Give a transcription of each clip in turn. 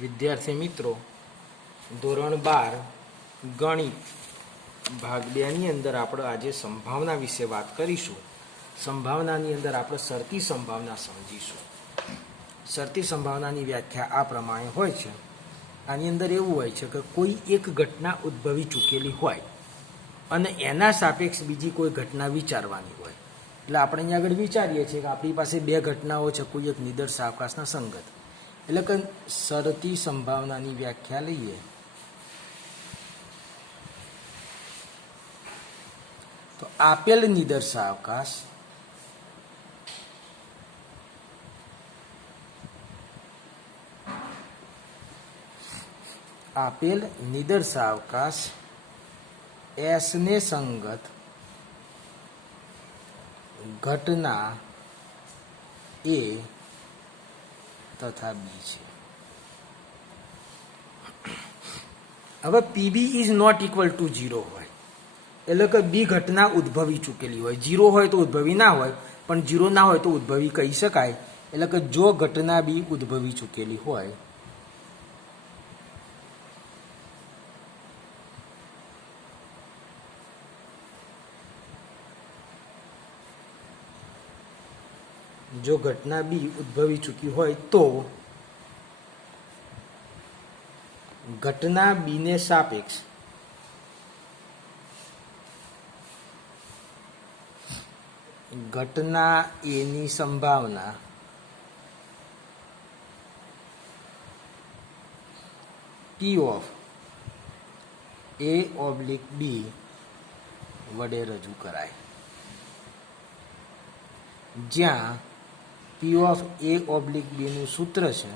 વિદ્યાર્થી મિત્રો, ધોરણ 12 ગણિત ભાગ 2 ની અંદર આપણે આજે સંભાવના વિશે વાત કરીશું. સંભાવનાની અંદર આપણે શરતી સંભાવના સમજીશું. શરતી સંભાવનાની વ્યાખ્યા આ પ્રમાણે હોય છે. આની અંદર એવું હોય છે કે કોઈ એક ઘટના ઉદ્ભવી ચૂકેલી હોય અને એના સાપેક્ષ બીજી કોઈ ઘટના વિચારવાની હોય. એટલે આપણે અહીંયા આગળ વિચારીએ છીએ કે આપણી પાસે બે ઘટનાઓ છે, કોઈ એક નિદર્શ અવકાશના સંગત. એટલે કે શરતી સંભાવનાની વ્યાખ્યા લઈએ તો આપેલ નિદર્શ અવકાશ S ને સંગત ઘટના A તથા B છે. હવે PB is not equal to 0 હોય એટલે કે બી ઘટના ઉદ્ભવી ચૂકેલી હોય. 0 હોય તો ઉદ્ભવી ના હોય, પણ 0 ના હોય તો ઉદ્ભવી કહી શકાય. એટલે કે જો ઘટના બી ઉદ્ભવી ચૂકેલી હોય તો ઘટના બી ને સાપેક્ષ ઘટના એ ની સંભાવના P of A oblique B વડે રજૂ કરાય, જ્યાં P of A oblique B નું સૂત્ર છે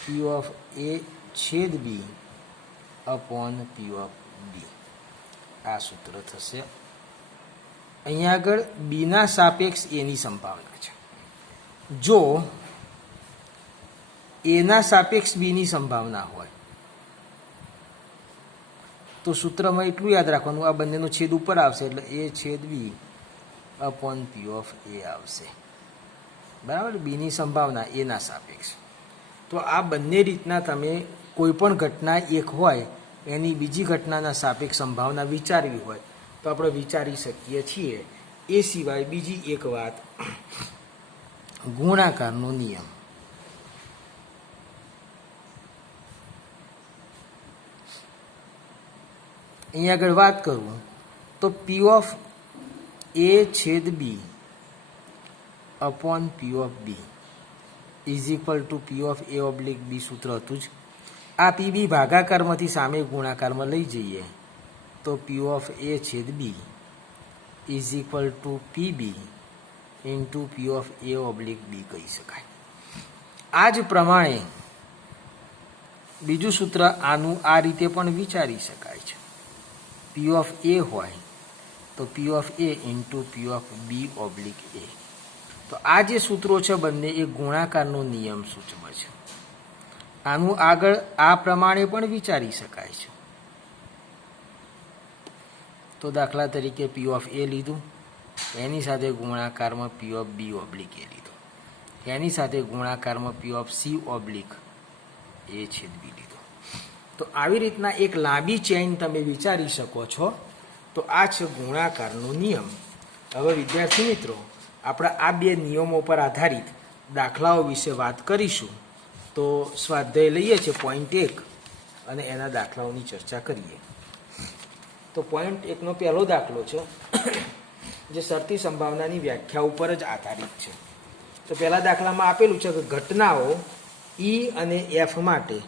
P ઓફ A છેદ B upon P of B. આ સૂત્ર થશે. અહીંયા આગળ બીના સાપેક્ષ એની સંભાવના છે. જો એના સાપેક્ષ બીની સંભાવના હોય તો સૂત્રમાં એટલું યાદ રાખવાનું, આ બંનેનો છેદ ઉપર આવશે એટલે A છેદ B upon P of A આવશે. બરાબર, બીની સંભાવના એના સાપેક્ષ. તો આ બંને રીતના તમે કોઈ પણ ઘટના એક હોય એની બીજી ઘટનાના સાપેક્ષ સંભાવના વિચારવી હોય તો આપણે વિચારી શકીએ છીએ. એ સિવાય બીજી એક વાત, ગુણાકારનો નિયમ. અહીંયા આગળ વાત કરું તો P ઓફ A છેદ B upon P of B is equal two P of A oblique B સૂત્ર હતું જ. આ PB ભાગાકારમાંથી સામે ગુણાકારમાં લઈ જઈએ તો P ઓફ A છેદ B is equal two PB into P of A oblique B કહી શકાય. આ જ પ્રમાણે બીજું સૂત્ર આનું આ રીતે પણ વિચારી શકાય છે. P ઓફ A હોય તો P of A into P of B oblique A. તો આ જે સૂત્રો છે બંને એ ગુણાકારનો નિયમ સૂચવે છે. આનું આગળ આ પ્રમાણે પણ વિચારી શકાય છે. તો દાખલા તરીકે P ઓફ A લીધું, એની સાથે ગુણાકારમાં P of B oblique A લીધું, એની સાથે ગુણાકારમાં P of C oblique A છેદ B લીધું. તો આવી રીતના એક લાંબી ચેઇન તમે વિચારી શકો છો. તો આ છે ગુણાકારનો નિયમ. હવે વિદ્યાર્થી મિત્રો, આપણે આ બે નિયમો પર આધારિત દાખલાઓ વિશે વાત કરીશું. તો સ્વાધ્યાય લઈએ છીએ પોઈન્ટ 1 અને એના દાખલાઓની ચર્ચા કરીએ. તો પોઈન્ટ 1 નો પહેલો દાખલો છે જે શરતી સંભાવનાની વ્યાખ્યા ઉપર જ આધારિત છે. તો પહેલા દાખલામાં આપેલું છે કે ઘટનાઓ E અને F માટે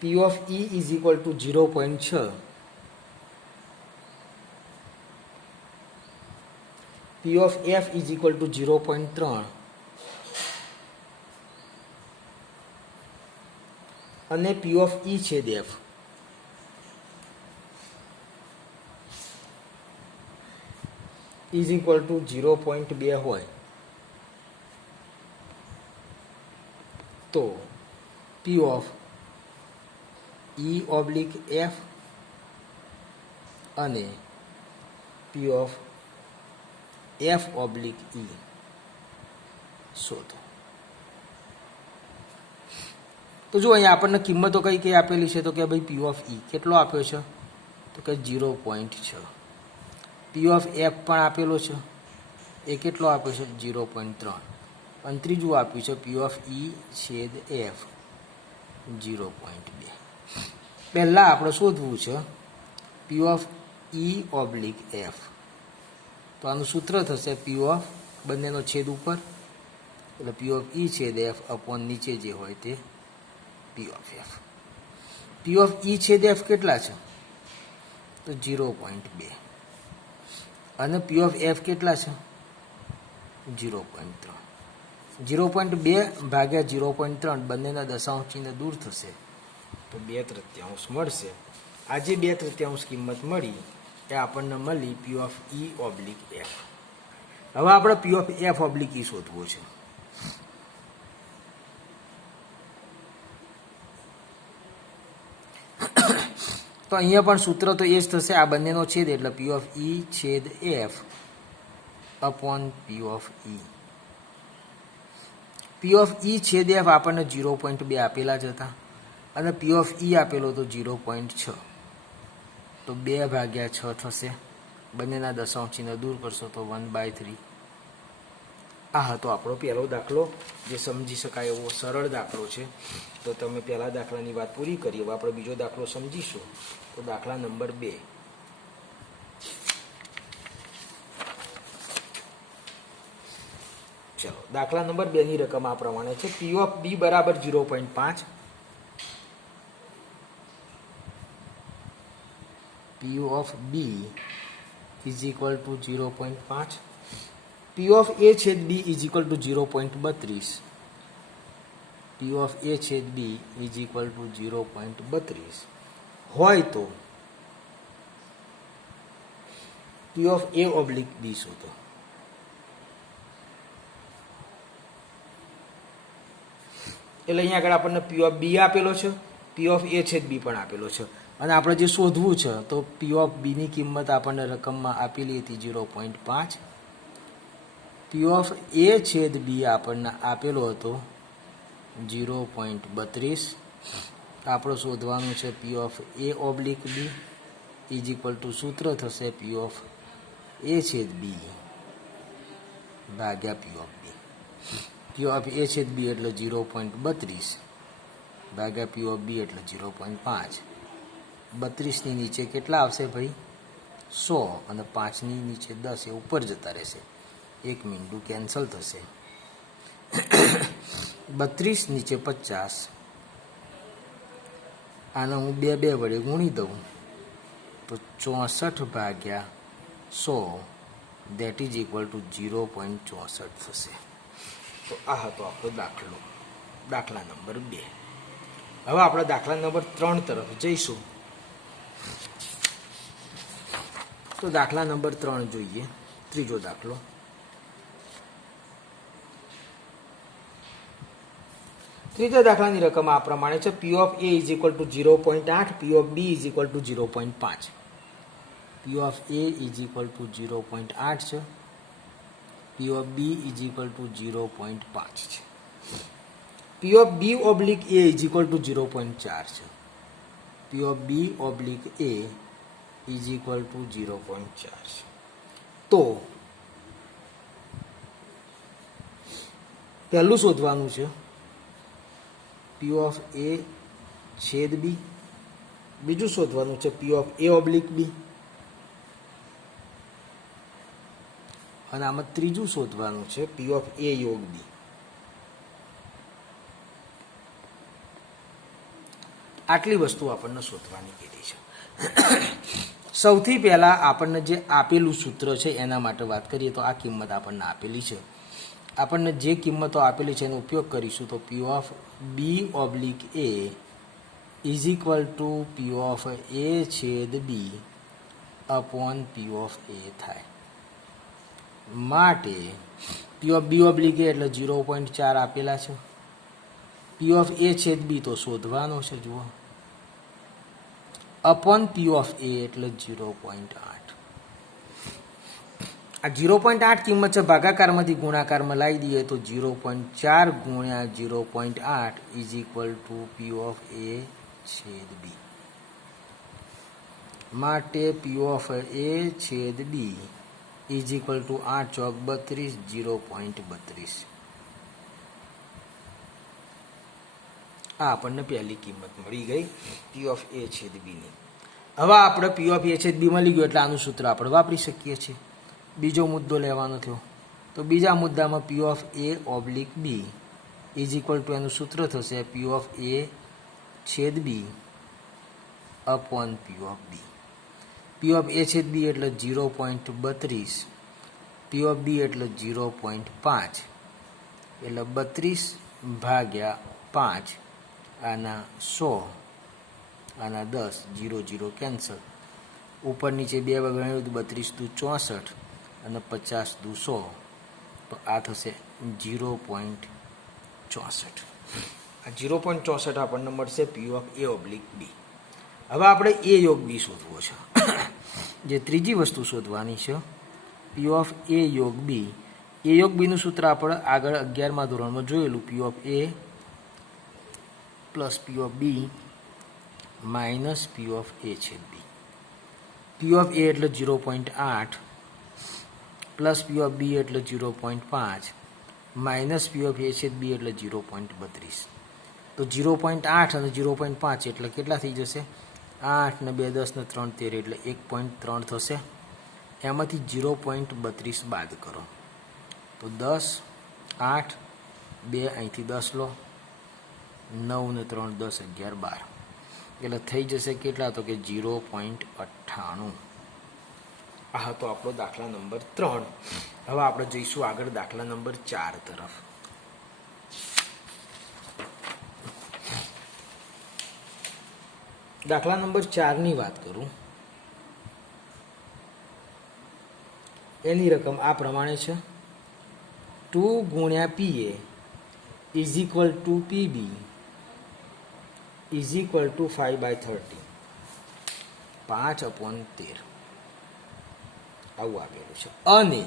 P of E is equal two 0.6, P of F is equal two 0.3 અને P ઓફ E છેદ F ઇઝ ઇક્વલ ટુ 0.2 હોય તો P of E oblique F અને પી ઓફ એફ ઓબ્લિક ઈ શોધો. તો જો અહીંયા આપણને કિંમતો કઈ કઈ આપેલી છે, તો કે ભાઈ પી ઓફ ઈ કેટલો આપ્યો છે, તો કે 0.6. પી ઓફ એફ પણ આપેલો છે, એ કેટલો આપ્યો છે, 0.3. અને ત્રીજું આપ્યું છે પી ઓફ ઈ છેદ એફ 0.2. પહેલાં આપણે શોધવું છે P of E oblique F. તો આનું સૂત્ર થશે પી ઓફ બંનેનો છેદ ઉપર એટલે પી ઓફ ઈ છેદ એફ અપોન નીચે જે હોય તે P of F. P of E છેદ એફ કેટલા છે, તો 0.2 અને પી ઓફ એફ કેટલા છે, 0.3. 0.2 ભાગ્યા 0.3 બંનેના દશાંશ ચિહ્ન દૂર થશે તો 2/3 મળશે. આ જે 2/3 કિંમત મળી એ આપણને મળી પી ઓફ ઈ ઓબ્લિક એફ. હવે આપણે પી ઓફ એફ ઓબ્લિક ઈ શોધવું છે. તો અહીંયા પણ સૂત્ર તો એ જ થશે, આ બંનેનો છેદ એટલે પી ઓફ ઈ છેદ F upon P of E. P of E છેદ એફ આપણને 0.2 આપેલા જ હતા અને પી ઓફ ઈ આપેલો તો 0.6. તો 2/6 થશે. બંનેના દશાંશ ચિહ્ન દૂર કરશો તો 1/3. આ હતો આપણો પહેલો દાખલો, જે સમજી શકાય એવો સરળ દાખલો છે. તો તમે પહેલા દાખલાની વાત પૂરી કરી. હવે આપણે બીજો દાખલો સમજીશું. તો દાખલા નંબર 2. ચલો, દાખલા નંબર 2 ની રકમ આ પ્રમાણે છે. પી ઓફ બી બરાબર 0.5. P of B is equal to 0.5. P of A છેદ B is equal to 0.32. P of A છેદ બી ઇઝ ઇક્વલ ટુ 0.32 હોય તો પી ઓફ એ ઓબ્લિક બી શોધો. એટલે અહીંયા આગળ આપણને પી ઓફ બી આપેલો છે, પી ઓફ એ છેદ બી પણ આપેલો છે અને આપણે જે શોધવું છે તો પી ઓફ બીની કિંમત આપણને રકમમાં આપેલી હતી 0.5. પી ઓફ એ છેદ બી આપણને આપેલો હતો 0.32. આપણે શોધવાનું છે P of A oblique B is equal to સૂત્ર થશે પી ઓફ એ છેદ બી ભાગ્યા પી of B. P of A છેદ બી એટલે 0.32 ભાગ્યા પી ઓફ બી એટલે 0.5. 32ની નીચે કેટલા આવશે ભાઈ, 100 અને 5ની નીચે 10 એ ઉપર જતા રહેશે. 1 મીંડું કેન્સલ થશે. 32 નીચે 50. આને હું 2 વડે ગુણી દઉં તો 64/100 દેટ ઇઝ ઇક્વલ ટુ 0.64 થશે. તો આ હતો આપણો દાખલો, દાખલા નંબર 2. હવે આપણે દાખલા નંબર 3 તરફ જઈશું. તો દાખલા નંબર 3 જોઈએ, ત્રીજો દાખલો. ત્રીજા દાખલાની રકમ આ પ્રમાણે છે. P of A is equal to 0.8. P of B is equal to 0.5. P of A is equal to 0.8 છે. P of B is equal to 0.5 છે. P of B oblique A is equal to 0.4 છે. P of B oblique A is equal to 0.4 છે. તો પહેલું શોધવાનું છે P of A છેદ બી. બીજું શોધવાનું છે પી ઓફ એ ઓબ્લિક બી. અને આમાં ત્રીજું શોધવાનું છે પી ઓફ એ યોગ બી. આટલી વસ્તુ આપણને શોધવાની કીધી છે. સૌથી પહેલા આપણને જે આપેલું સૂત્ર છે એના માટે વાત કરીએ તો આ કિંમત આપણને આપેલી છે. આપણને જે કિંમતો આપેલી છે એનો ઉપયોગ કરીશું તો P of B oblique A is equal to P of A છેદ બી અપોન પી ઓફ એ થાય. માટે પી ઓફ બી ઓબ્લિક એ એટલે 0.4 આપેલા છે. પી ઓફ એ છેદ બી તો શોધવાનો છે. જુઓ, અપોન પી ઓફ એ એટલે 0.8. આ 0.8 કિંમત છે, ભાગાકારમાંથી ગુણાકારમાં લાવી દઈએ તો 0.4 ગુણ્યા 0.8 is equal to P of A છેદ બી. માટે પી ઓફ એ છેદ બી ઇઝ ઇક્વલ ટુ 8 ચોક 32, 0.32. આ આપણને પહેલી કિંમત મળી ગઈ પી ઓફ એ છેદ બીની. હવે આપણે પી ઓફ એ છેદ બી મળી ગયું એટલે આનું સૂત્ર આપણે વાપરી શકીએ છીએ. બીજો મુદ્દો લેવાનો થયો તો બીજા મુદ્દામાં P of A oblique B is equal to એનું સૂત્ર થશે પી ઓફ એ છેદ B upon P of B. P of A છેદ બી એટલે 0.32, પી ઓફ બી એટલે 0.5 એટલે 32 ભાગ્યા 5. આના 100, આના 10, 0 0 કેન્સલ. ઉપર નીચે 2 ગણ્યું 32 દુ 64 અને 50 દુ 100, તો આ થશે 0.64. આ 0.64 આપણને મળશે પી ઓફ એ ઓબ્લિક બી. હવે આપણે એ યોગ બી શોધવો છે. જે ત્રીજી વસ્તુ શોધવાની છે, પી ઓફ એ યોગ બી. એ યોગ બીનું સૂત્ર આપણે આગળ 11મા ધોરણમાં જોયેલું, P of A plus P of B minus P of A છેદ બી. પી ઓફ એ એટલે 0.8 પ્લસ પી ઓફ બી એટલે 0.5 માઇનસ પી ઓફ એ છેદ બી એટલે 0.32. તો 0.8 અને 0.5 એટલે કેટલા થઈ જશે? 8 ને 2 10 ને 3 13 એટલે 1.3 થશે. એમાંથી 0.32 બાદ કરો તો 10, 8, 2 અહીંથી 10 લો, 9 ને 3 10, 11, 12 એટલે થઈ જશે કેટલા? તો કે 0.98. આ હતો આપણો દાખલા નંબર 3. હવે આપણે જઈશું આગળ દાખલા નંબર 4 તરફ. દાખલા નંબર 4ની વાત કરું, એની રકમ આ પ્રમાણે છે. 2 ગુણ્યા P A is equal to P B is equal to 5/30, 5/13 આવું આપેલું છે. અને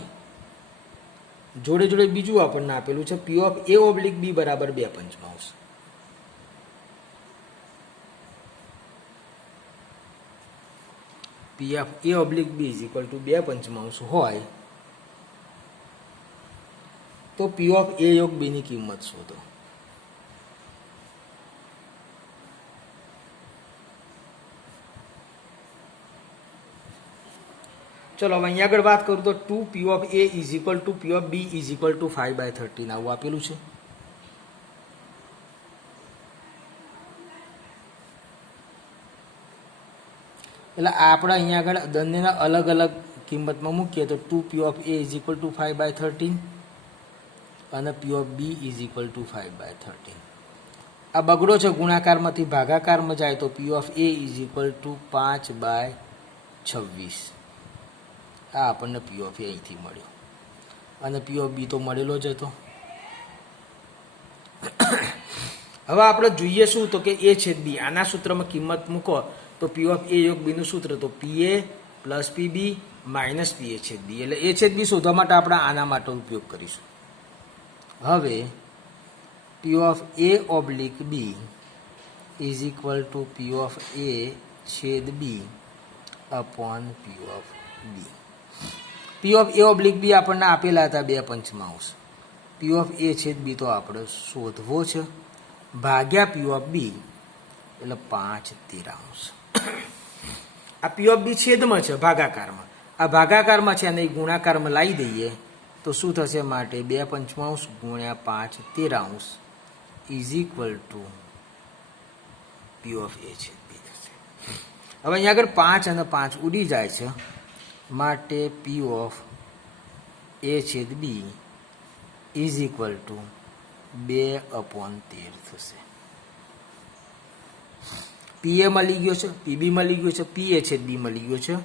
જોડે જોડે બીજું આપણને આપેલું છે P of A oblique B બરાબર 2/5. P of A oblique B is equal to 2/5 હોય તો પી ઓફ એ યોગ બીની કિંમત શોધો. ચલો હવે અહીંયા આગળ વાત કરું તો 2 P of A is equal to P of B is equal to 5/13 આવું આપેલું છે. એટલે આપણે અહીંયા આગળ બંનેના અલગ અલગ કિંમતમાં મૂકીએ તો 2 P of A is equal to 5/13 અને P of B is equal to 5/13. આ બગડો છે, ગુણાકારમાંથી ભાગાકારમાં જાય તો P of A is equal to 5/26. આ આપણને પી ઓફ એ અહીંથી મળ્યો અને પી ઓફ બી તો મળેલો જ હતો. હવે આપણે જોઈએ શું તો કે એ છેદ બી. આના સૂત્રમાં કિંમત મૂકો તો પી ઓફ એ યોગ બીનું સૂત્ર તો P A plus P B minus P A છેદ બી. એટલે એ છેદ બી શોધવા માટે આપણે આના માટે ઉપયોગ કરીશું. હવે P of A oblique B is equal to P of A છેદ B upon P of B. P of A oblique B આપણને આપેલા હતા 2/5. પી ઓફ એ છેદ બી તો આપણે શોધવો છે, ભાગ્યા પી ઓફ બી એટલે 5/13. આ પી ઓફ બી છેદમાં છે, ભાગાકારમાં. આ ભાગાકારમાં છે અને ગુણાકારમાં લાવી દઈએ તો શું થશે? માટે 2/5 ગુણ્યા 5/13 is equal to P of A છેદ બી થશે. હવે અહીંયા આગળ 5 અને 5 ઉડી જાય છે, માટે પી ઓફ એ છેદ બી ઇઝ ઇક્વલ ટુ 2/13 થશે. પી એ મળી ગયો છે, પી બી મળી ગયો છે, પી એ છેદ બી મળી ગયો છે.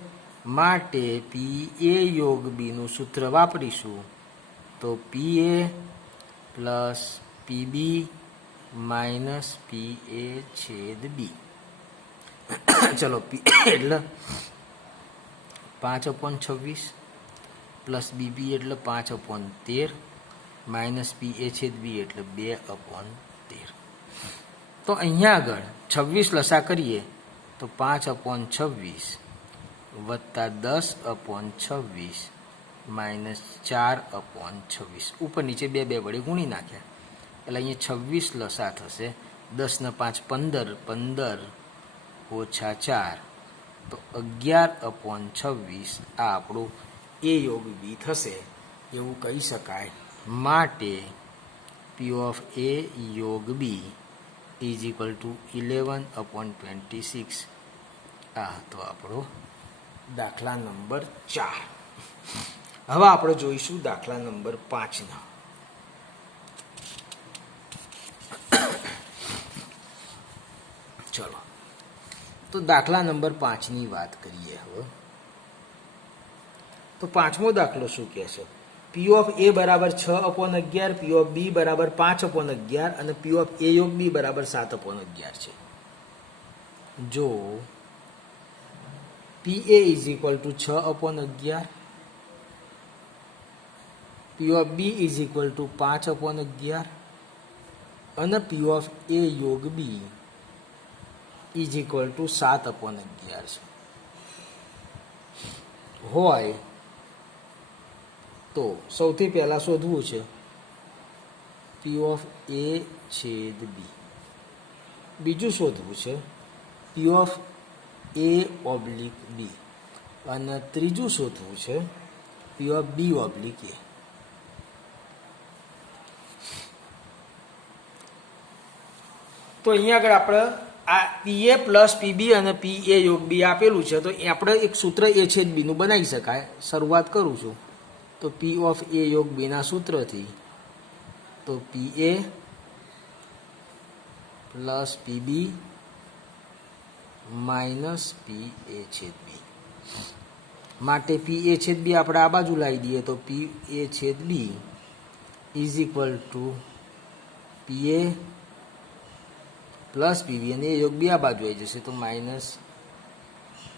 માટે પી એ યોગ બીનું સૂત્ર વાપરીશું તો P A plus P B minus P A છેદ બી. ચલો પી એટલે 5/26 પ્લસ બીબી એટલે 5/13 માઇનસ પી એ છેદ બી એટલે 2/13. તો અહીંયા આગળ 26 લસા કરીએ તો 5/26 વત્તા 10/26 માઇનસ 4/26 ઉપર નીચે બે વડે ગુણી નાખ્યા એટલે અહીંયા 26 લસા થશે. 10 ને 5 15, 15 ઓછા 4 તો 11/26 આ આપણું એ યોગ બી થશે એવું કહી શકાય. માટે પી ઓફ એ યોગ બી ઇઝ ઇક્વલ ટુ 11/26. આ હતો આપણો દાખલા નંબર 4. હવે આપણે જોઈશું દાખલા નંબર 5ના. ચલો તો દાખલા નંબર 5ની વાત કરીએ. હવે તો પાંચમો દાખલો શું કહે છે? પી ઓફ એ બરાબર 6/11, પી ઓફ બી બરાબર 5/11 અને પી ઓફ એ યોગ બી બરાબર 7/11 છે. જો P A is equal to 6/11, P of B is equal to 5/11 અને પી ઓફ એ યોગ બી ઇઝ ઇક્વલ ટુ 7/11 છે હોય તો સૌથી પહેલાં શોધવું છે પી ઓફ એ છેદ બી. બીજું શોધવું છે પી ઓફ એ ઓબ્લિક બી અને ત્રીજું શોધવું છે પી ઓફ બી ઓબ્લિક એ. તો અહીંયા આગળ આપણે આ પી એ પ્લસ પીબી અને પી એ યોગ બી આપેલું છે તો આપણે એક સૂત્ર એ છેદ બીનું બનાવી શકાય. શરૂઆત કરું છું તો પી ઓફ એ યોગ બીના સૂત્રથી તો P A plus PB minus P A છેદ બી. માટે પી એ છેદ બી આપણે આ બાજુ લાવી દઈએ તો પી એ છેદ B is equal to P A plus P B અને એ યોગ બી આ બાજુ આવી જશે તો માઇનસ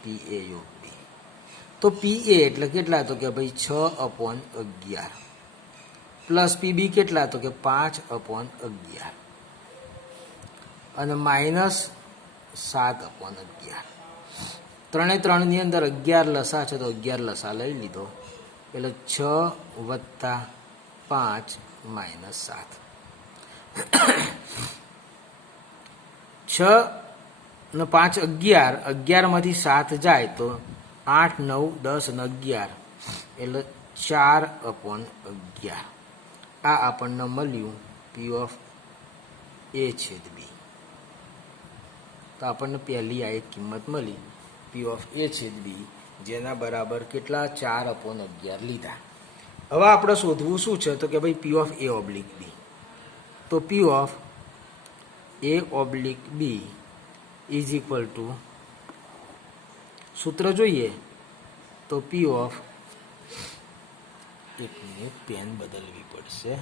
પી એ યોગ બી. તો પી એ એટલે કેટલા? તો કે ભાઈ 6/11 પ્લસ પીબી કેટલા? તો કે 5/11 અને માઇનસ 7/11. 3 એ 3ની અંદર 11 લસા છે તો 11 લસા લઈ લીધો એટલે 6 વત્તા 5 માઇનસ 7. 6 ને 5 11, 11માંથી 7 જાય તો 8, 9, 10 અને 11 એટલે 4/11. આ આપણને મળ્યું પી ઓફ એ છેદ બી. તો આપણને પહેલી આ એક કિંમત મળી પી ઓફ એ છેદ બી જેના બરાબર કેટલા? 4/11 લીધા. હવે આપણે શોધવું શું છે? તો કે ભાઈ પી ઓફ એ ઓબ્લિક બી. તો P of A oblique B is equal to સૂત્ર જોઈએ તો પી ઓફ, એક મિનિટ પેન બદલવી પડશે.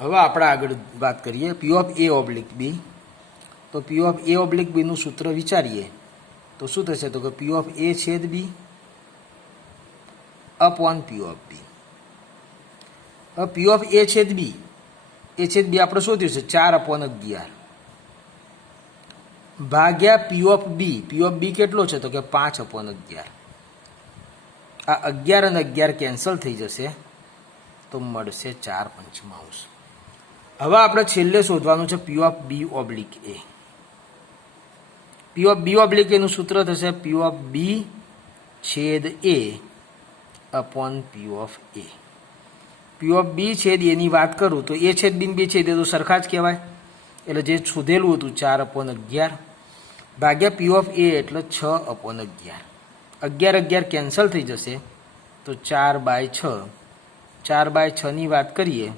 હવે આપણે આગળ વાત કરીએ પી ઓફ એ ઓબ્લિક બી. તો પી ઓફ એ ઓબ્લિક બીનું સૂત્ર વિચારીએ તો શું થશે? તો કે પી ઓફ એ છેદ બી અપોન પી ઓફ બી. હવે પી ઓફ એ છેદ બી આપણે શોધ્યું છે 4/11 ભાગ્યા પી ઓફ બી. પી ઓફ બી કેટલો છે? તો કે 5/11. આ 11 અને 11 કેન્સલ થઈ જશે તો મળશે 4/5. હવે આપણે છેલ્લે શોધવાનું છે P of B oblique A. P of B oblique એનું સૂત્ર થશે પી ઓફ બી છેદ A upon P of A. P of B છેદ એની વાત કરું તો એ છેદ બી બે છેદ એ તો સરખા જ કહેવાય એટલે જે શોધેલું હતું 4/11 ભાગ્યા પી ઓફ એ એટલે 6/11. 11 કેન્સલ થઈ જશે તો 4/6. 4/6ની વાત કરીએ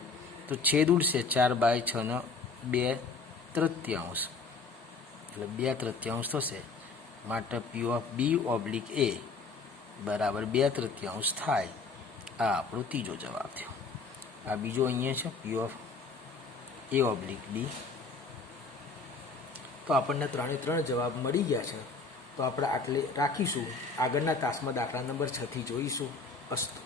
તો છેદ ઉડશે 4/6 નો 2/3 એટલે 2/3 થશે. માટે પી ઓફ બી ઓબ્લિક એ બરાબર 2/3 થાય. આ આપણો ત્રીજો જવાબ થયો. આ બીજો અહીંયા છે P of A oblique D. તો આપણને 3 જવાબ મળી ગયા છે. તો આપણે આટલે રાખીશું. આગળના તાસમાં દાખલા નંબર 6 થી જોઈશું. અસ્તુ.